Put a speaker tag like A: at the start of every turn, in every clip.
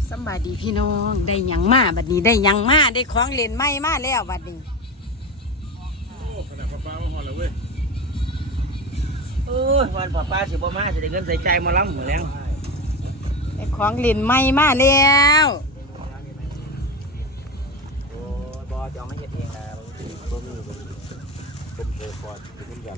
A: สบายดีพี่น้องได้หยังมาบัดนี้ได้หยังมาได้ของเล่นใหม่มาแล้วบัดนี้
B: ขนาดป้าว่าหอนแล้วเว้ย
C: วันป้าสิบ่มาสิได้เงินใส่ใจมาล้ำหัวแรง
A: ได้ของเล่นใหม่มาแล้ว
C: โอ้บอจะเอามาเฮ็ดเองนะบ่มีเป็นเอฟอร์ดเป็นยัน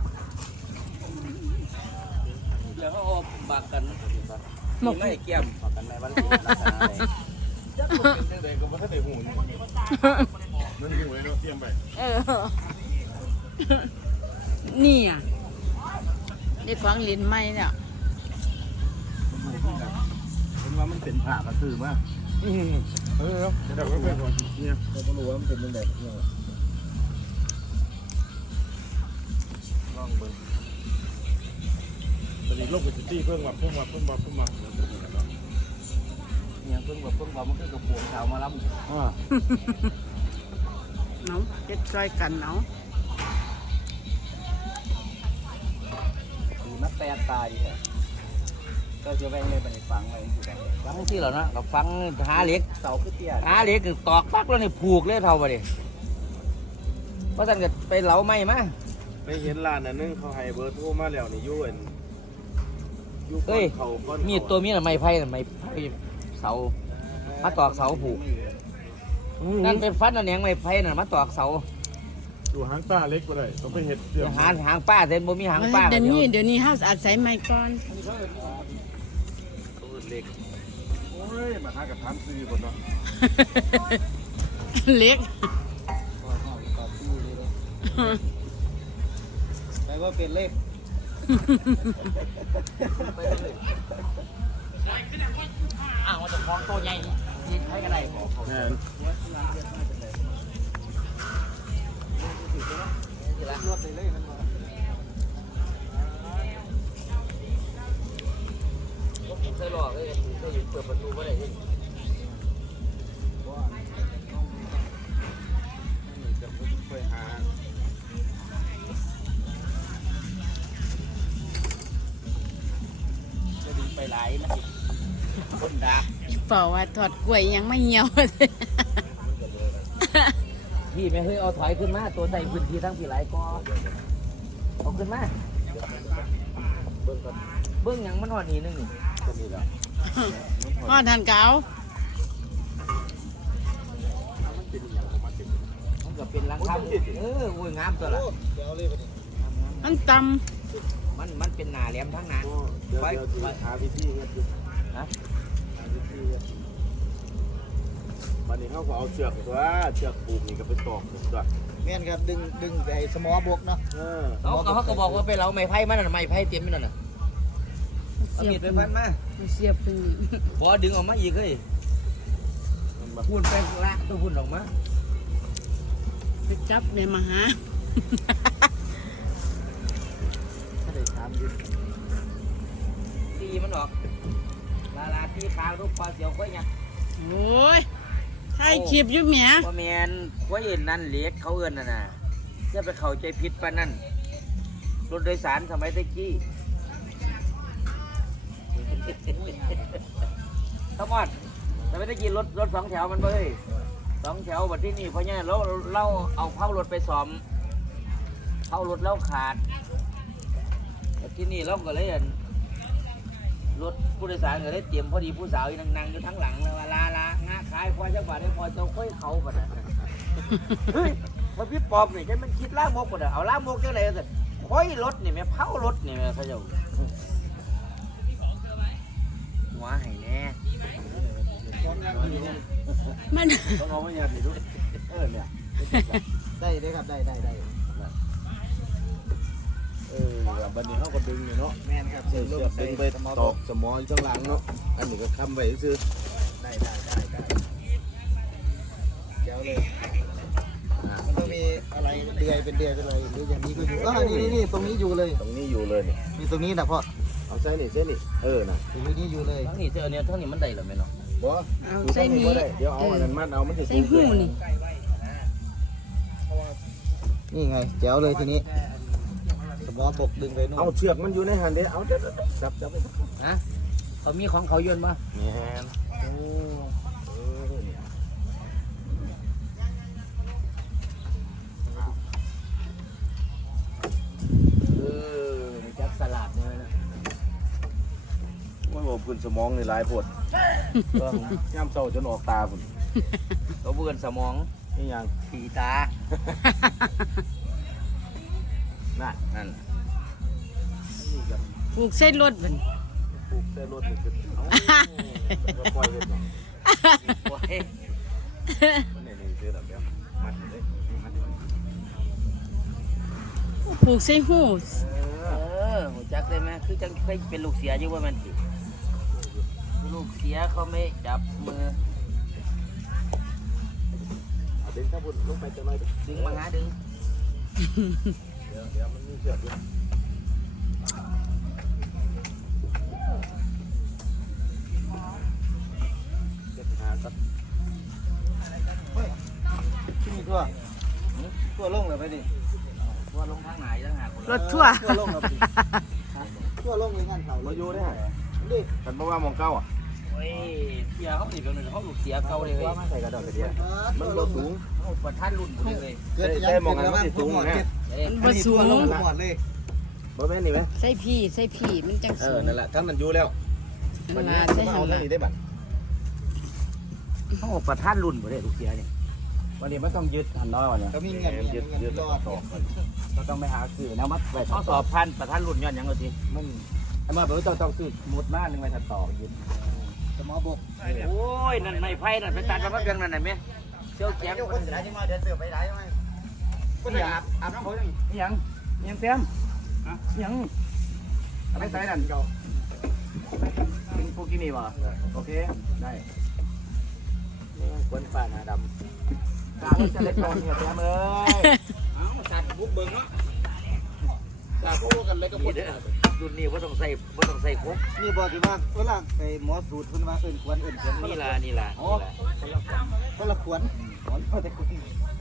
C: เดี๋ยวเขาออกบากกันหมกไม่เกี่ยมบากกันในวันที่ลักษณะไหน
B: จักเป็นจังได๋ก็บ่ทันได้ฮู้นั่นอยู่ไว้เนาะเตรียมไป
A: นี่อ่ะได้ของเล่นใหม่แล้ว
B: เห็นว่ามันเป็นผ้ากระสือมาจะได้ว่าเป็นเนี่ยเราบ่รู้ว่ามันเป็นจังได๋เนี่ยลองเบิ่งตอนนี้โลกเป็นสิตี้เพิ่งมา
C: เนี่ยเพิ่งบอกมันคือกระปุกขาวมาล้ำ
A: เนาะเฮ็ดซอยกันเนาะ
C: ดีมาแปดตายเหรอก็จะแบ่งเลยไปฟังอะไรอยู่ฟังที่เหรอนะเราฟังหาเหล็กเสาขึ้นเตี้ยหาเหล็กตอกปักแล้วนี่ผูกเลยเท่าไปดิเพราะฉะนั้นก็ไปเหลาไม้มา
B: ไปเห็นร้านอันนึงเขาให้เบอร์โทรมาแล้วนี่อยู่อัน
C: เฮ้ยมีตัวมีอะไรไม้ไผ่ไม้ไผ่เสามาตอกเสาผูกนั่นเป็นฟันนั่นเองไม้ไผ่นั่นมาตอกเสา
B: อยู่หางป้าเล็กบ่ได้ต้องไปเห็ด
C: หางป้าเส้นบ่มีหางป้า
A: เดี๋ยวนี้เฮาอาศัยไม้ก่อน
B: เล็กโอ้ยมาหากับถามซื้อบ่เนาะ
A: เล็ก
C: แปลว่าเป็นเล็กอ้าวมันจะคล้องโตใหญ่ยิงให้กันได้
B: แม่น
C: นวดเลยมันเคยหลอกเลยเคยเปิดประตูไม่ได้ที่
B: จะไปหา
C: จะดึงไปหลายนะคนด่า
A: เปล่าว่าถอดกล้วยยังไม่เหี่ยว
C: พี่ไม่เคยเอาถอยขึ้นมาตัวใส่พื้นที่ทั้งพี่หลายก็เอาขึ้นมาเบื้องยังมันหอดนี่นึงนี่ตัวนี้แล้ว
A: พ่อทานเก่า
C: มันก็เป็นรังคำโอ้ยงามตัวละ
A: มันต
C: มันเป็นหนาแหลมทั้งนั้น
B: ไปหาวิธีเฮ็ด
C: นะ
B: วันนี้เขาก็เอาเชือกตัวเชือกผูกนี่ก็ไปตอกตัว
D: แม่นครับดึงไอ้สมอบกเนาะ
C: เขาก็บอกว่าไปเราไม้ไผ่มันน่ะไม้ไผ่เต็มมันน่ะเอามีดไปพันมา
A: เสียบเป็น
C: พอดึงออกมาอีกเลยพูนไปละตัวพูนออกมา
A: ไปจับในมหา
C: ตีมันออกลาตีขาลูกปลาเสียวค่อยยัก
A: โอ้ยใช่คลิปยุ่งเหมีย
C: ว่าแมนค่อยเอ็นนั่นเล็กเขาเอิ้นน่ะนะจะไปเข้าใจผิดปะนั่นรถโดยสารสมัยตะกี้ทั้งหมดสมัยตะกี้รถสองแถวมันเฮ้ยสองแถวแบบที่นี่เพราะเนี่ยเราเอาเผารถไปซ่อมเผารถเราขาดที่นี่เราก็เลยรถผู้โดยสารก็เลยเตรียมพอดีผู้สาวนั่งอยู่ทั้งหลังเลยว่าลางาขายพอจังหวัดได้พอเจ้าค่อยเขาปะนะเฮ้ยมันพี่ปอบนี่ใช่มันคิดล่ามกปะนะเอาล่ามกจังไรกันค่อยรถนี่แม่เผารถนี่แม่เขาเจ้าหัวไห้แน่
A: มัน
B: ต้องเอาไม่ยัดนี่ดูเนี่ย
D: ได้ครับได้
B: บันนี้เขาก็ดึงเนาะ
D: แม่นครับ
B: เสือดึงไปตอกสมออยู่ข้างหลังเนาะอันนี้ก็ค้ำไว้ซื้อ
D: ได้เจ้าเลยมันต้องมีอะไรเดือยเป็นอะไรหรืออย่างนี้ก็อยู่นี่ตรงนี้อยู่เลยมีตรงนี้นะพ่อ
B: เอาใส่นี่น่ะ
D: ตรงนี้อยู่เลย
C: ทั้งนี้เจ้าเนี่ยทั้งนี้มันได้หรือไม่เนาะ
B: บ่
A: เอาใส่นี้
B: เดี๋ยวเอาอันนั้นมันเอามันจะ
A: ใส่หูนี่
D: นี่ไงเจ้าเลยทีนี้สมอบกดึงไปนู่น
B: เอาเชือกมันอยู่ในหันเดี๋ยวเอาจับไป
C: ฮะเขามีของเขาโยนมา
B: แม่น
C: โอ้จักสลัดเลยนะ
B: ว่าบอกพื้นสมองในหลายปวดย่ำเศร้าจนออกตาพุ่น
C: เขาเบื่อสมอง
B: นี่ยัง
C: ผีตา
B: น่ะ
C: นั่น
A: ผูกเส้นรถมัน
B: ปลูกแต่รถนี่คือก็ปล่อยเฮ็ดเนาะ
C: โอ้ย
B: มันนี่ซื้อแบบเดียวมัดเลยมัด
A: ผูกเส้นหู
C: หัวจักได้ไหมคือจังเคยเป็นลูกเสียอยู่ว่ามันสิลูกเสียเขาไม่จับมือ
B: เอาดึงถ้าพุ่นลงไปจังหน่อยดิ
C: ดึงมาหาดึง
B: เดี๋ยวมันมีเชือกอยู่เก็บหาสัก
D: ที่มีตัวลงเลยไปดิ
C: ว่าลงทางไหนทางหาคน
A: รถทั่วร์
D: ตัวลงเลยตัวลงเลยงานเขาเล
B: มาย อยู่ได้ฮะ
D: ดิ
B: ฉันบอกว่ามองเก้าอ่ะ
C: โอ้ยเสียเขาติดแบบนึงเขาลูกเสียเก่าเลยเว้ย
B: ว่ามาใส่กระดาษกระเดียมันรถสูง
C: เขาประท่านรุ่นพุ่นเลย
D: เกิดยังเป็นแล้วมันสูงเนี่ย
A: มันบ่สูง
D: ลงหมดเลย
B: บ่แม่นนี่ไหม
A: ใส่พี่ใส่พี่มันจังสูง
B: นั่นแหละทั้งนั้นอยู่แล้ว
A: มันมาใส่
B: มา
A: หั
B: เอา
A: น
B: เท่า
A: ละ
B: นี้ได้บัด
C: เขาประท่านรุ่นบ่ได้ลูกเสียเนี่ย
B: วันนี้มันต้องยึดหันน้อยวันนี้
D: ก็มีเงิน
B: ยึด
D: รอด
B: ต่อก็ต้องไปหาซื้อนะมัดไป
C: เขาสอบพันประท่านรุ่นย้อนหยังก็ที
B: มันไอ้มาแบบว่าต้องซื้อหมดมาหนึ่งไปถัดต่อยึด
D: สมอบก
C: โอ้ยนั่นไม่ไพ่นั่นไปตัดมาเพียงนั่นน่ะแม่เชี่ยวแจ้ง
D: ยกคนเสียที่มาเดินเสือไปได้ไหม
B: คนอาบน้ำเขายังเต็มยังอะไรใส่นั่นเก่าเป็นพวกกินี่วะโอเคได้คนป่าหน้าดำตาจะเล็กลงเนี่ยแต้มเอ้ย
C: เอ้าสัตว์บุกเบิ่งเนาะ
B: ตาพูดกันเลยก็หมด
C: รุ่นนี้ว่าต้องใส่คุก
D: นี่บอกที่ว่าเวลาไปหมอสูตรเพิ่นว่าเอิ้นขวัญ
C: นี่ล่ะ
D: อ๋อคนละขวัญอ๋อแต่ขวัญ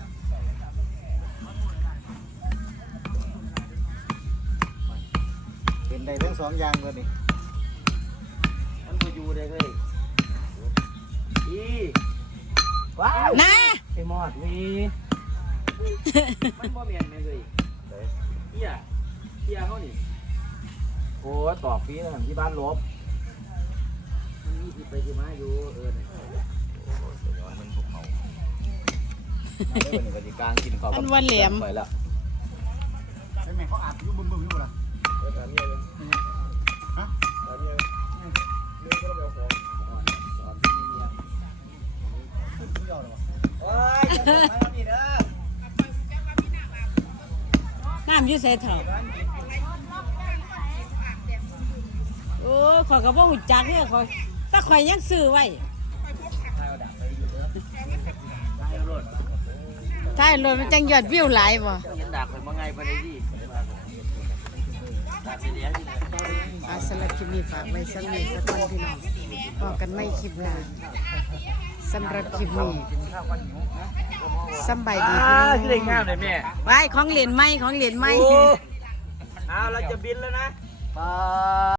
D: เป็นได้ทั้งสองอย่างเลยนี่
C: มันก็อยู่ได้เลยอีว้าว
A: นะ
C: ไอ้หมอดนี่มันบ่แม่นแม่เลยเฮียเขานี่
B: โอ้ต่อปีนะที่บ้านลบ
C: มันมีที่ไปที่มาอยู่น่ะ
B: มันภูเขาเรื่องกติกากินข้าว
A: มันวันแหลม
B: ไปแล้ว
D: ใช่ไหมเขาอาบอยู่บึ้มอยู่ล่ะ
B: ถามเมียเลยฮะถามเมียเมียก็ต้องไปเอาของ
D: โอ้ยจะทำไมวันนี้เด้อ
A: น้ำอยุ่ใส่เถาโอ้ยขอยก็บ่หุ่จักเนี่ยขอยถ้าข่อยยังซื้อไว้ถ้ารถมันจังยอดวิวหลายบ่
C: เห็นดาบไปบ่ไงไปได้ดิดาบสิเลี้ยงที่ไหน
A: สำหรับคลิปนี้ฝากไว้สำหรับสักวันพี่น้องบอกกันไม่คลิปหน้าสำหรับคลิปนี้สำบายดีพี่น้อง
C: คือได้งามเลยแม่
A: ไว้ของเหรียญไหมของเหรียญไหม
C: เอาเราจะบินแล้วนะ